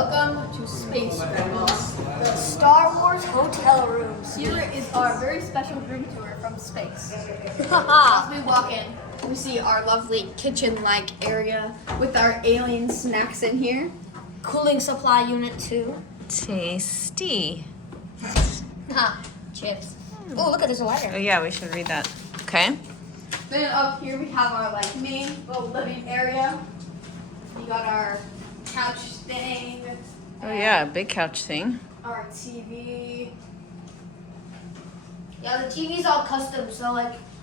Welcome to Space Grandmas. The Star Wars hotel rooms. Here is our very special room tour from space. As we walk in, we see our lovely kitchen-like area with our alien snacks in here. Cooling supply unit 2. Tasty. Ha, chips. Oh, look at this Oh letter. yeah, we should read that. Okay. Then up here we have our main little living area. We got our couch thing. Oh yeah, big couch thing. Our TV. Yeah, the TV's all custom, so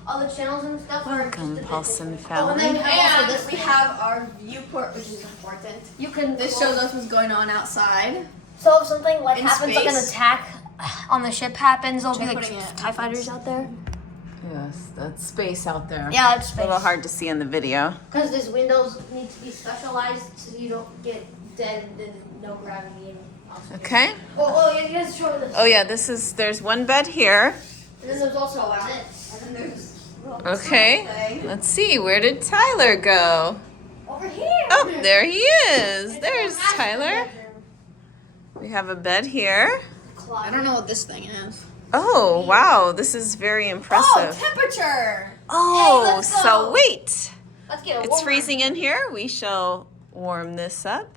all the channels and stuff are Welcome, just Paulson and family. then we have also this We have our viewport, which is important. You can. This shows us what's going on outside. So if something in happens, like an space. attack on the ship happens, there'll be Try like putting it- TIE fighters out there. Yes, that's space out there. Yeah, it's A space. little hard to see in the video. Because these windows need to be specialized so you don't get dead and then no gravity. And Okay. oh, you guys show this. Oh yeah, there's one bed here. And then there's also this. And then there's Okay. thing. Let's see, where did Tyler go? Over here. Oh, there he is. It's There's a master Tyler. bedroom. We have a bed here. I don't know what this thing is. Oh, wow, this is very Oh, impressive. temperature! Oh, Hey, let's so go. wait. Let's get a It's warmer. freezing in here. We shall warm this up.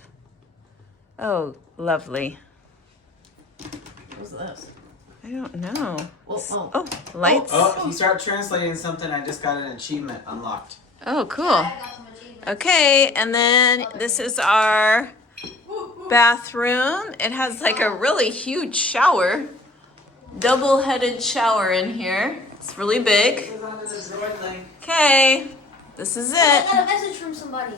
Oh, lovely. What's this? I don't know. Oh. Oh, lights. Oh, if you start translating something, I just got an achievement unlocked. Oh, cool. I got some achievements. Okay, and then this is our bathroom. It has like a really huge shower. Double-headed shower in here. It's really big. It was under the droid link. Okay, this is I it. got a message from somebody.